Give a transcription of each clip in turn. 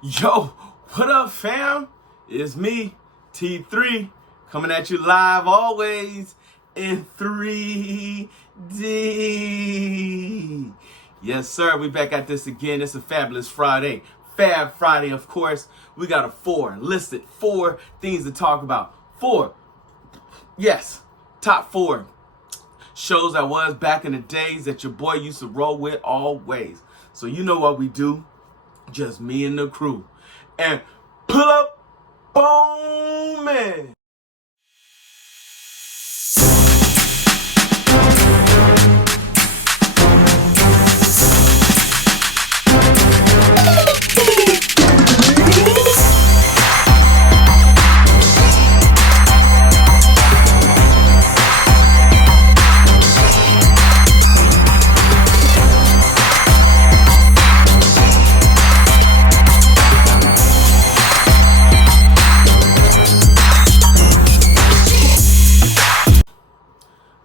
Yo, what up, fam? It's me, T3, coming at you live always in 3D. Yes, sir, we back at this again. It's a fabulous Friday. Fab Friday, of course. We got listed four things to talk about. Top four shows I was back in the days that your boy used to roll with always. So you know what we do. Just me and the crew. And pull up, boom, man.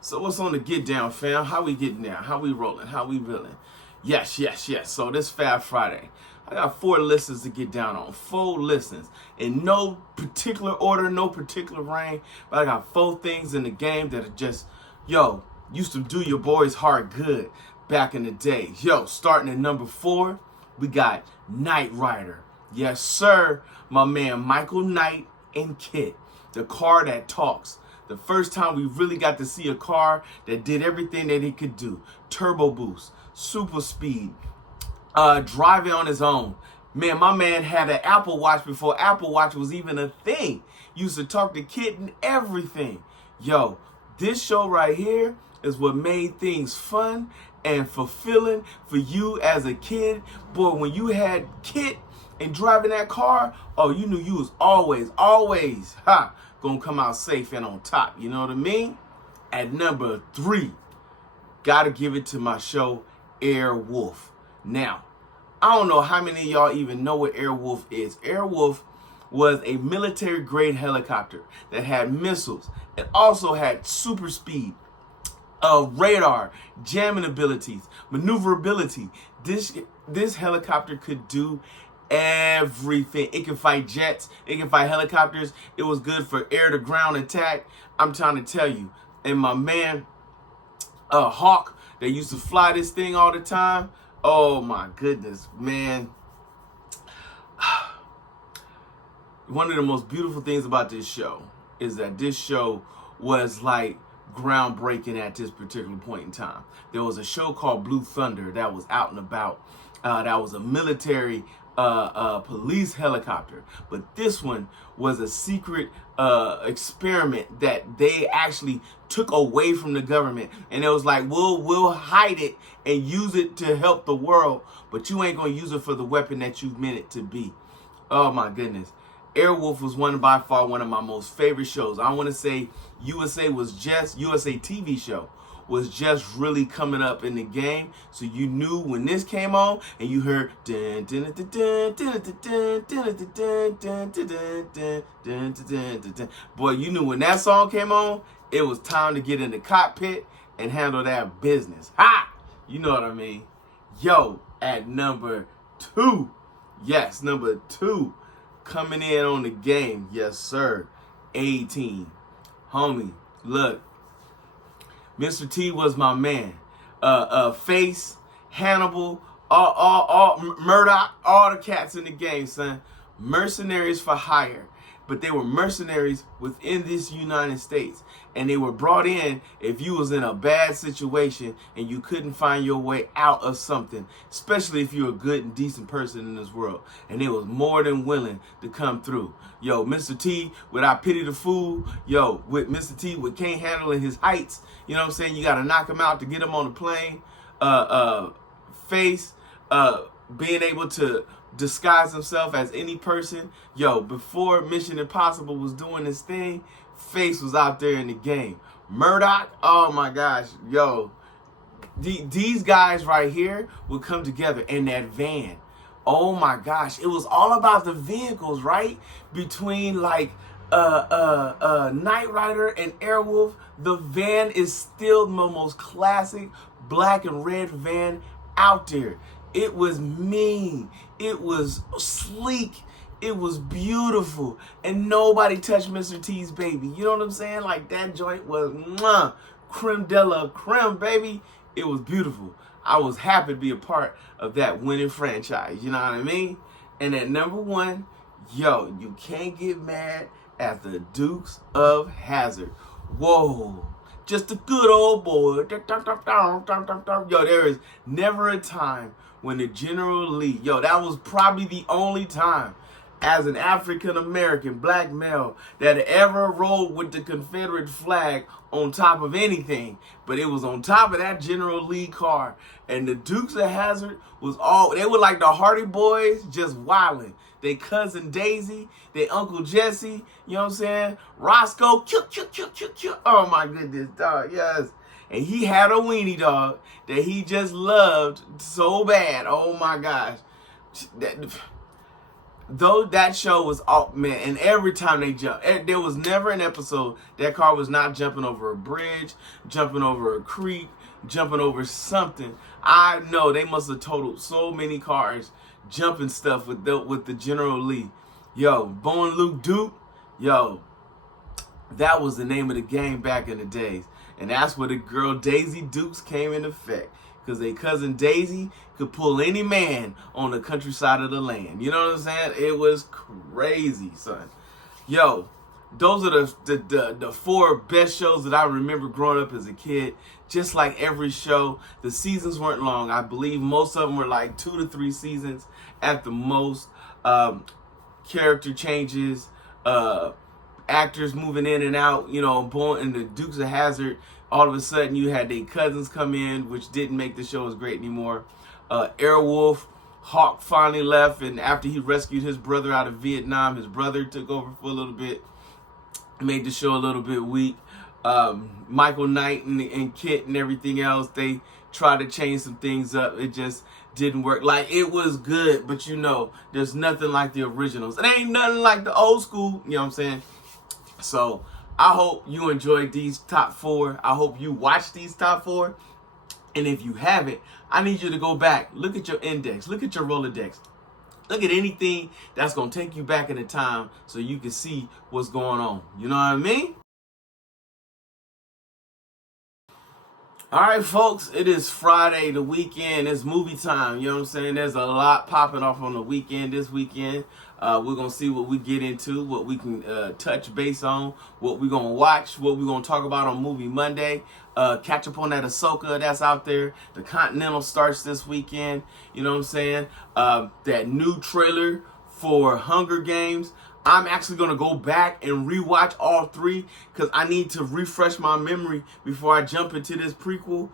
So what's on the get down, fam? How we getting down? How we rolling? How we reeling? Yes. So this Fab Friday, I got 4 listens to get down on. 4 listens in no particular order, no particular range. But I got 4 things in the game that are just, used to do your boy's heart good back in the day. Starting at number 4, we got Knight Rider. Yes, sir. My man Michael Knight and Kit, the car that talks. The first time we really got to see a car that did everything that it could do. Turbo boost, super speed, driving on his own. Man, my man had an Apple Watch before Apple Watch was even a thing. Used to talk to Kid and everything. This show right here is what made things fun and fulfilling for you as a kid. Boy, when you had Kid and driving that car, you knew you was always, gonna come out safe and on top. You know what I mean? At number 3, gotta give it to my show, Airwolf. Now, I don't know how many of y'all even know what Airwolf is. Airwolf was a military-grade helicopter that had missiles. It also had super speed, radar, jamming abilities, maneuverability. This helicopter could do everything. It can fight jets. It can fight helicopters. It was good for air-to-ground attack. I'm trying to tell you. And my man, Hawk, that used to fly this thing all the time. Oh my goodness, man. One of the most beautiful things about this show is that this show was like groundbreaking at this particular point in time. There was a show called Blue Thunder that was out and about. That was a military police helicopter, but this one was a secret experiment that they actually took away from the government, and it was like, we'll hide it and use it to help the world, but you ain't gonna use it for the weapon that you meant it to be. Oh my goodness. Airwolf was by far one of my most favorite shows. I want to say USA TV show was just really coming up in the game, so you knew when this came on and you heard boy, you knew when that song came on, it was time to get in the cockpit and handle that business. You know what I mean? At number 2, number 2, coming in on the game, yes sir, A-Team. Homie, look, Mr. T was my man. Face, Hannibal, all Murdoch, all the cats in the game, son. Mercenaries for hire. But they were mercenaries within this United States. And they were brought in if you was in a bad situation and you couldn't find your way out of something, especially if you're a good and decent person in this world. And they was more than willing to come through. Mr. T, with I Pity the Fool, with Mr. T with can't handle his heights, you know what I'm saying? You got to knock him out to get him on the plane. Face, being able to disguise himself as any person. Before Mission Impossible was doing this thing, Face was out there in the game. Murdoch, oh my gosh, these guys right here would come together in that van. Oh my gosh, it was all about the vehicles, right? Between like Knight Rider and Airwolf, the van is still the most classic black and red van out there. It was mean. It was sleek. It was beautiful. And nobody touched Mr. T's baby. You know what I'm saying? Like, that joint was mwah, creme de la creme, baby. It was beautiful. I was happy to be a part of that winning franchise. You know what I mean? And at number one, yo, you can't get mad at the Dukes of Hazzard. Whoa. Just a good old boy. Yo, there is never a time when the General Lee, yo, that was probably the only time as an African-American black male that ever rode with the Confederate flag on top of anything. But it was on top of that General Lee car. And the Dukes of Hazzard was they were like the Hardy Boys, just wilding. They cousin Daisy, they Uncle Jesse, you know what I'm saying? Roscoe, cute. Oh my goodness, dog, yes. And he had a weenie, dog, that he just loved so bad. Oh my gosh. That show was man, and every time they jumped, there was never an episode that car was not jumping over a bridge, jumping over a creek, jumping over something. I know they must have totaled so many cars jumping stuff with the General Lee. Yo, Bo and Luke Duke, yo, that was the name of the game back in the days. And that's where the girl Daisy Dukes came into effect. Because their cousin Daisy could pull any man on the countryside of the land. You know what I'm saying? It was crazy, son. Yo, those are the four best shows that I remember growing up as a kid. Just like every show, the seasons weren't long. I believe most of them were like 2 to 3 seasons at the most. Character changes, actors moving in and out. You know, born in the Dukes of Hazzard. All of a sudden, you had their cousins come in, which didn't make the show as great anymore. Airwolf, Hawk finally left, and after he rescued his brother out of Vietnam, his brother took over for a little bit, made the show a little bit weak. Michael Knight and Kit and everything else, they tried to change some things up. It just didn't work. Like, it was good, but you know, there's nothing like the originals. It ain't nothing like the old school, you know what I'm saying? So, I hope you enjoyed these top 4. I hope you watched these top 4. And if you haven't, I need you to go back. Look at your index. Look at your Rolodex. Look at anything that's going to take you back in the time so you can see what's going on. You know what I mean? All right, folks, it is Friday, the weekend. It's movie time. You know what I'm saying? There's a lot popping off on the weekend this weekend. We're going to see what we get into, what we can touch base on, what we're going to watch, what we're going to talk about on Movie Monday. Catch up on that Ahsoka that's out there. The Continental starts this weekend. You know what I'm saying? That new trailer for Hunger Games. I'm actually going to go back and rewatch all 3 because I need to refresh my memory before I jump into this prequel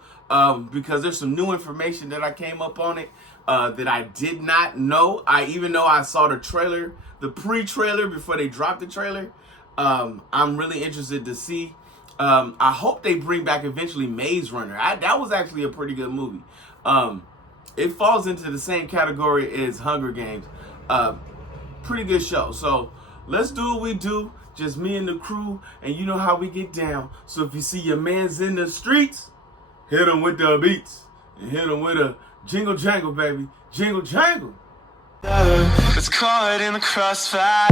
because there's some new information that I came up on it that I did not know. Even though I saw the trailer, the pre-trailer before they dropped the trailer, I'm really interested to see. I hope they bring back eventually Maze Runner. That was actually a pretty good movie. It falls into the same category as Hunger Games. Pretty good show. So let's do what we do. Just me and the crew, and you know how we get down. So if you see your mans in the streets, hit them with the beats. And hit them with a jingle jangle, baby. Jingle jangle. It's caught in the crossfire.